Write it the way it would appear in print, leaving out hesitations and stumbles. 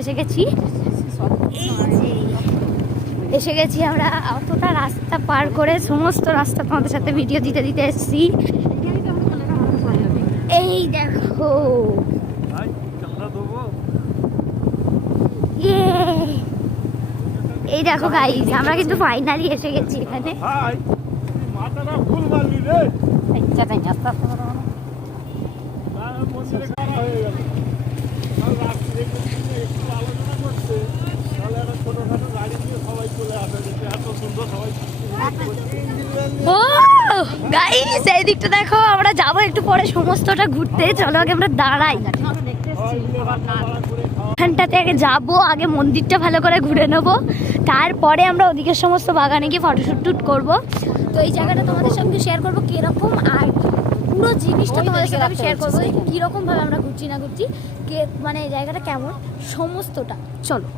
এসে গেছি, এসে গেছি আমরা। অতটা রাস্তা পার করে সমস্ত রাস্তা তোমাদের সাথে ভিডিও দিতে দিতে এসেছি। এই দেখো, এই দেখো গাইস, আমরা কিন্তু ফাইনালি এসে গেছি এখানে। ও গাইস, এই দিকটা দেখো, আমরা যাবো একটু পরে সমস্তটা ঘুরতে। চলো আগে আমরা দাঁড়াই, এখানটাতে আগে যাবো, আগে মন্দিরটা ভালো করে ঘুরে নেবো, তারপরে আমরা ওদিকে সমস্ত বাগানে গিয়ে ফটোশুট টুট করবো। তো এই জায়গাটা তোমাদের সঙ্গে শেয়ার করবো কিরকম, আর পুরো জিনিসটা তোমাদের সাথে আমি শেয়ার করবো, কীরকমভাবে আমরা ঘুরছি না ঘুরছি, কে মানে এই জায়গাটা কেমন, সমস্তটা। চলো।